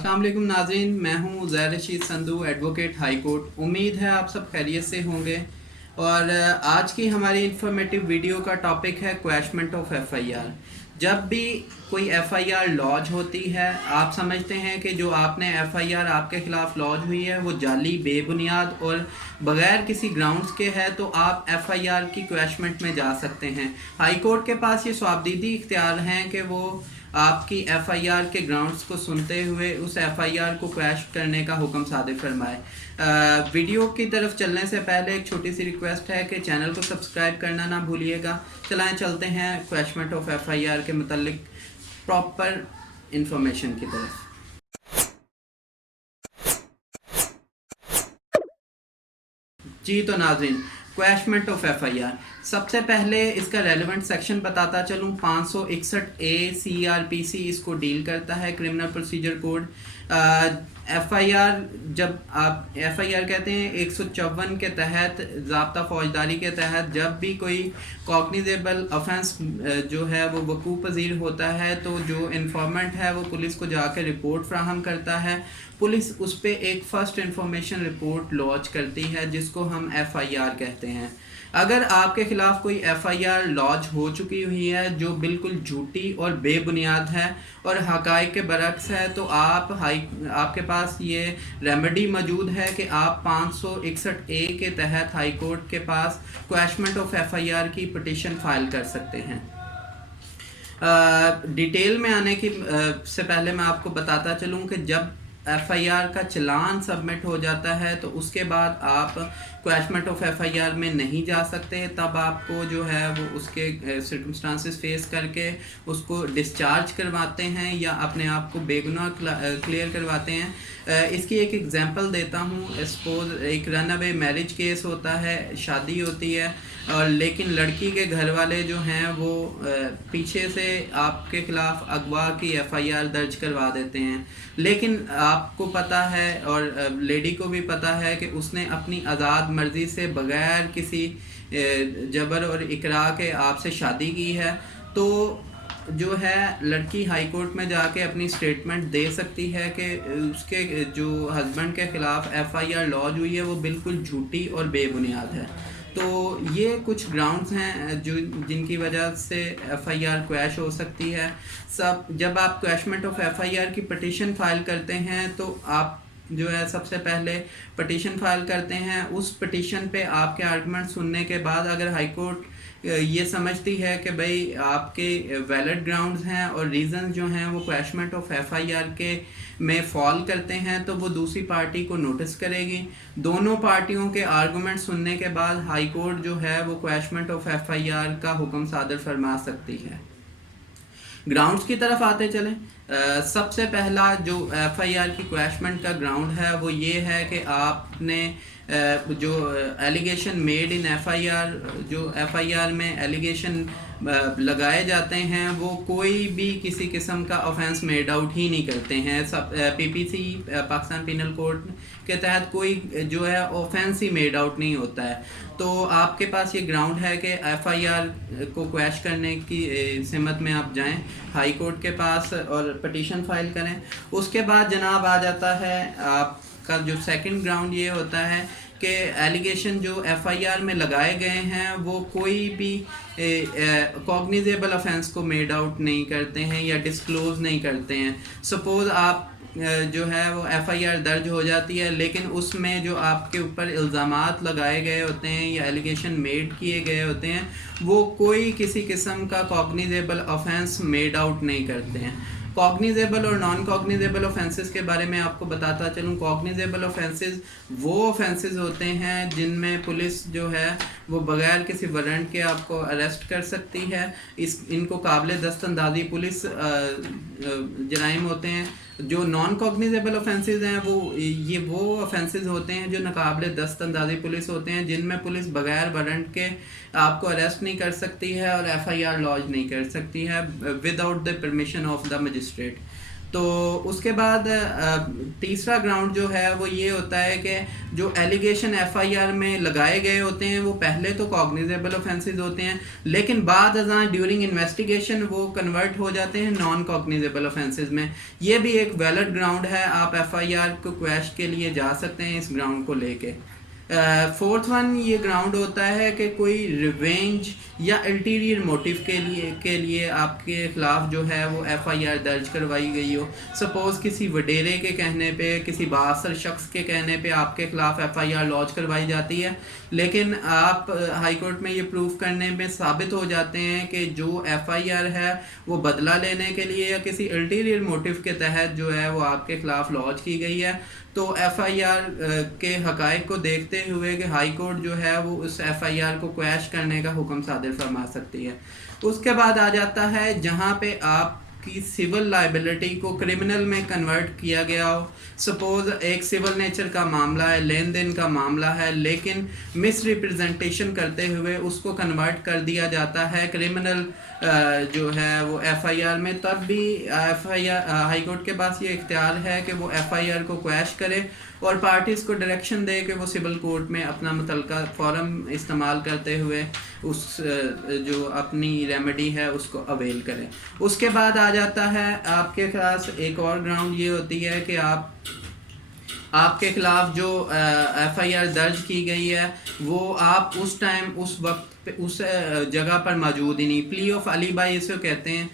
अस्सलाम वालेकुम नाज़रीन, मैं हूँ Zair Rashid Sandhu, advocate high court. उम्मीद है आप सब खैरियत से होंगे। और आज की हमारी इंफॉर्मेटिव वीडियो का टॉपिक है क्वैशमेंट ऑफ एफआईआर। जब भी कोई एफआईआर लॉन्च होती है, आप समझते हैं कि जो आपने एफआईआर आपके ख़िलाफ़ लॉन्च हुई है वो जाली, बेबुनियाद और बग़ैर किसी ग्राउंड्स के है, तो आप एफआईआर की क्वैशमेंट में जा सकते हैं। हाई कोर्ट के पास ये स्वाबदीदी इख्तियार हैं कि वो आपकी एफआईआर के ग्राउंड्स को सुनते हुए उस एफआईआर को क्वैश करने का हुक्म सादिर फरमाए। वीडियो की तरफ चलने से पहले एक छोटी सी रिक्वेस्ट है कि चैनल को सब्सक्राइब करना ना भूलिएगा। चलाएं चलते हैं क्वैशमेंट ऑफ एफआईआर के मतलब प्रॉपर इंफॉर्मेशन की तरफ। जी तो नाज़रीन, क्वैशमेंट ऑफ एफआईआर, सबसे पहले इसका रेलेवेंट सेक्शन बताता चलूँ। 561A CRPC इसको डील करता है, क्रिमिनल प्रोसीजर कोड। एफआईआर, जब आप एफआईआर कहते हैं 154 के तहत, ज़ाब्ता फौजदारी के तहत, जब भी कोई कॉग्निजेबल ऑफेंस जो है वो वकू पजीर होता है, तो जो इन्फॉर्मेंट है वो पुलिस को जाकर रिपोर्ट फ्राहम करता है। पुलिस उस पर एक फ़र्स्ट इंफॉर्मेशन रिपोर्ट लॉन्च करती है जिसको हम एफआईआर कहते हैं। अगर आपके ख़िलाफ़ कोई एफआईआर लॉन्च हो चुकी हुई है जो बिल्कुल झूठी और बेबुनियाद है और हक़ाइक़ के बरक्स है, तो आपके पास ये रेमेडी मौजूद है कि आप 561A के तहत हाई कोर्ट के पास क्वैशमेंट ऑफ एफआईआर की पिटीशन फाइल कर सकते हैं। डिटेल में आने की से पहले मैं आपको बताता चलूँ कि जब एफआईआर का चलान सबमिट हो जाता है तो उसके बाद आप क्वैशमेंट ऑफ एफआईआर में नहीं जा सकते। तब आपको जो है वो उसके सर्कमस्टांसेस फेस करके उसको डिस्चार्ज करवाते हैं या अपने आप को बेगुनाह क्लियर करवाते हैं। इसकी एक एग्जांपल देता हूँ। सपोज एक रन अवे मैरिज केस होता है, शादी होती है, और लेकिन लड़की के घर वाले जो हैं वो पीछे से आपके ख़िलाफ़ अगवा की एफआईआर दर्ज करवा देते हैं, लेकिन आपको पता है और लेडी को भी पता है कि उसने अपनी आज़ाद मर्ज़ी से बग़ैर किसी जबर और इकरा के आपसे शादी की है। तो जो है लड़की हाई कोर्ट में जाके अपनी स्टेटमेंट दे सकती है कि उसके जो हस्बैंड के ख़िलाफ़ एफआईआर लॉन्च हुई है वो बिल्कुल झूठी और बेबुनियाद है। तो ये कुछ ग्राउंड्स हैं जो जिनकी वजह से एफआईआर क्वैश हो सकती है। जब आप क्वैशमेंट ऑफ एफआईआर की पिटीशन फाइल करते हैं तो आप जो है सबसे पहले पिटीशन फाइल करते हैं। उस पिटीशन पे आपके आर्गुमेंट सुनने के बाद अगर हाई कोर्ट ये समझती है कि भाई आपके वैलिड ग्राउंड्स हैं और रीज़न जो हैं वो क्वैशमेंट ऑफ एफआईआर के में फॉल करते हैं, तो वो दूसरी पार्टी को नोटिस करेगी। दोनों पार्टियों के आर्गुमेंट सुनने के बाद हाई कोर्ट जो है वो क्वैशमेंट ऑफ एफआईआर का हुक्म सादर फरमा सकती है। ग्राउंड्स की तरफ आते चलें। सबसे पहला जो एफआईआर की क्वैशमेंट का ग्राउंड है वो ये है कि आपने जो एलिगेशन मेड इन एफआईआर, जो एफआईआर में एलिगेशन लगाए जाते हैं वो कोई भी किसी किस्म का ऑफेंस मेड आउट ही नहीं करते हैं। सब पीपीसी पाकिस्तान पिनल कोड के तहत कोई जो है ऑफेंस ही मेड आउट नहीं होता है। तो आपके पास ये ग्राउंड है कि एफआईआर को क्वैश करने की सिमत में आप जाएं हाई कोर्ट के पास और पिटीशन फाइल करें। उसके बाद जनाब आ जाता है आपका जो सेकंड ग्राउंड, ये होता है कि एलिगेशन जो एफआईआर में लगाए गए हैं वो कोई भी कॉग्निजेबल ऑफेंस को मेड आउट नहीं करते हैं या डिस्क्लोज नहीं करते हैं। सपोज़ आप जो है वो एफआईआर दर्ज हो जाती है, लेकिन उसमें जो आपके ऊपर इल्ज़ामात लगाए गए होते हैं या एलिगेशन मेड किए गए होते हैं वो कोई किसी किस्म का कॉग्निजेबल ऑफेंस मेड आउट नहीं करते हैं। कॉग्निजेबल और नॉन कॉग्निजेबल ऑफेंसेस के बारे में आपको बताता चलूँ। कॉग्निजेबल ऑफेंसेस वो ऑफेंसेस होते हैं जिनमें पुलिस जो है वो बग़ैर किसी वारंट के आपको अरेस्ट कर सकती है। इनको काबिल दस्तंदाजी पुलिस जराइम होते हैं। जो नॉन कॉग्निजेबल ऑफेंसेस हैं वो ऑफेंसेस होते हैं जो नाकाबिल दस्तंदाजी पुलिस होते हैं, जिनमें पुलिस बग़ैर वारंट के आपको अरेस्ट नहीं कर सकती है और एफआईआर लॉन्च नहीं कर सकती है without the permission of the magistrate. तो उसके बाद तीसरा ग्राउंड जो है वो ये होता है कि जो एलिगेशन एफआईआर में लगाए गए होते हैं वो पहले तो कॉग्निजेबल ऑफेंसेस होते हैं, लेकिन बाद अज़ां ड्यूरिंग इन्वेस्टिगेशन वो कन्वर्ट हो जाते हैं नॉन कॉग्निजेबल ऑफेंसेस में। ये भी एक वैलिड ग्राउंड है, आप एफआईआर को क्वैश के लिए जा सकते हैं इस ग्राउंड को लेके। फोर्थ वन ये ग्राउंड होता है कि कोई रिवेंज या अल्टीरियर मोटिव के लिए आपके ख़िलाफ़ जो है वो एफआईआर दर्ज करवाई गई हो। सपोज़ किसी वडेरे के कहने पे, किसी बासर शख्स के कहने पे आपके ख़िलाफ़ एफआईआर लॉन्च करवाई जाती है, लेकिन आप हाई कोर्ट में ये प्रूफ करने में साबित हो जाते हैं कि जो एफआईआर है वो बदला लेने के लिए या किसी अल्टीरियर मोटिव के तहत जो है वो आपके ख़िलाफ़ लॉन्च की गई है, तो एफआईआर के हक़ाइक़ को देखते हुए कि हाई कोर्ट जो है वो उस एफआईआर को क्वैश करने का हुक्म सादिर फरमा सकती है। उसके बाद आ जाता है जहाँ पे आपकी सिविल लाइबिलिटी को क्रिमिनल में कन्वर्ट किया गया हो। सपोज़ एक सिविल नेचर का मामला है, लेन देन का मामला है, लेकिन मिस रिप्रेजेंटेशन करते हुए उसको कन्वर्ट कर दिया जाता है क्रिमिनल जो है वो एफआईआर में, तब भी एफआईआर हाई कोर्ट के पास ये इख्तियार है कि वो एफआईआर को क्वैश करे और पार्टीज़ को डायरेक्शन दे कि वो सिविल कोर्ट में अपना मुतलका फॉर्म इस्तेमाल करते हुए उस जो अपनी रेमेडी है उसको अवेल करें। उसके बाद आ जाता है आपके पास एक और ग्राउंड ये होती है कि आपके ख़िलाफ़ जो एफआईआर दर्ज की गई है वो आप उस टाइम उस वक्त पे उस जगह पर मौजूद ही नहीं, प्ली ऑफ अलीबाई इसे कहते हैं।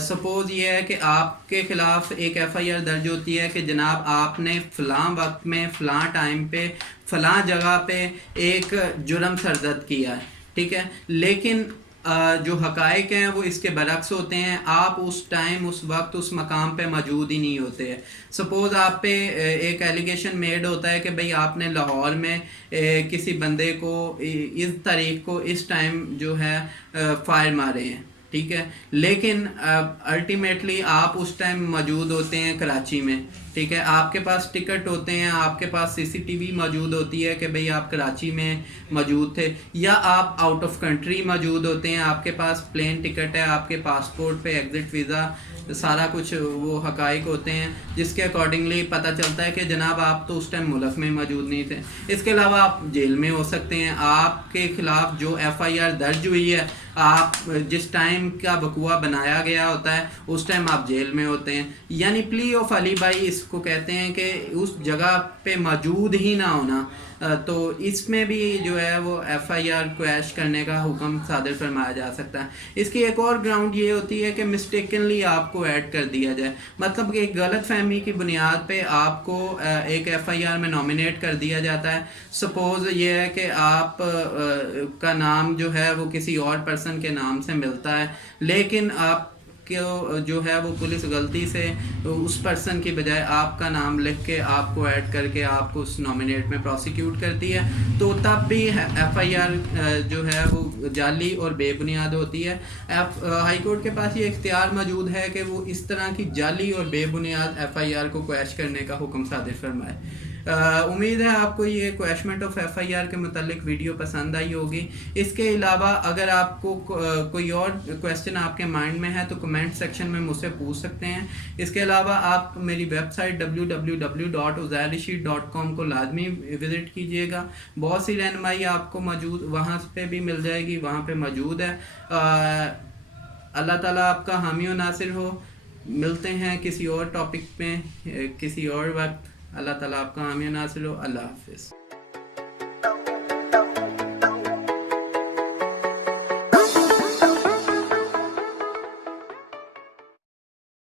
सपोज़ ये है कि आपके ख़िलाफ़ एक एफआईआर दर्ज होती है कि जनाब आपने फ़लाँ वक्त में फ़लाँ टाइम पे फ़लाँ जगह पे एक जुर्म सरज़द किया है, ठीक है, लेकिन जो हक़ाइक़ हैं वो इसके बरक्स होते हैं, आप उस टाइम उस वक्त उस मकाम पे मौजूद ही नहीं होते हैं। सपोज़ आप पे एक एलिगेशन मेड होता है कि भाई आपने लाहौर में किसी बंदे को इस तारीख को इस टाइम जो है फायर मारे हैं, ठीक है, लेकिन अल्टीमेटली आप उस टाइम मौजूद होते हैं कराची में, ठीक है, आपके पास टिकट होते हैं, आपके पास सीसीटीवी मौजूद होती है कि भाई आप कराची में मौजूद थे, या आप आउट ऑफ कंट्री मौजूद होते हैं, आपके पास प्लेन टिकट है, आपके पासपोर्ट पे एग्ज़िट वीज़ा सारा कुछ वो हक़ाइक़ होते हैं जिसके अकॉर्डिंगली पता चलता है कि जनाब आप तो उस टाइम मुल्क में मौजूद नहीं थे। इसके अलावा आप जेल में हो सकते हैं, आपके ख़िलाफ़ जो एफआईआर दर्ज हुई है आप जिस टाइम का बकुआ बनाया गया होता है उस टाइम आप जेल में होते हैं, यानी प्ली ऑफ अलीबाई इसको कहते हैं कि उस जगह पे मौजूद ही ना होना। तो इसमें भी जो है वो एफआईआर क्वैश करने का हुक्म सादिर फरमाया जा सकता है। इसकी एक और ग्राउंड ये होती है कि मिस्टेकनली आपको ऐड कर दिया जाए, मतलब कि एक गलत फहमी की बुनियाद पे आपको एक एफआईआर में नॉमिनेट कर दिया जाता है। सपोज़ ये है कि आप का नाम जो है वो किसी और पर्सन के नाम से मिलता है, लेकिन आप जो है वो पुलिस गलती से उस पर्सन की बजाय आपका नाम लिख के आपको ऐड करके आपको उस नॉमिनेट में प्रोसिक्यूट करती है, तो तब भी एफआईआर जो है वो जाली और बेबुनियाद होती है। हाई कोर्ट के पास ये इख्तियार मौजूद है कि वो इस तरह की जाली और बेबुनियाद एफआईआर को क्वैश करने का हुक्म सादिर फरमाए। उम्मीद है आपको ये क्वैशमेंट ऑफ एफआईआर के मुतालिक वीडियो पसंद आई होगी। इसके अलावा अगर आपको कोई और क्वेश्चन आपके माइंड में है तो कमेंट सेक्शन में मुझसे पूछ सकते हैं। इसके अलावा आप मेरी वेबसाइट www.uzairrashid.com को लाजमी विज़िट कीजिएगा, बहुत सी रहनुमाई आपको मौजूद वहाँ पे भी मिल जाएगी, वहाँ पे मौजूद है। अल्लाह ताला आपका हामी व नासिर हो। मिलते हैं किसी और टॉपिक में किसी और वक्त। अल्लाह ताला आपका हामी व नासिर हो। अल्लाह हाफ़िज़।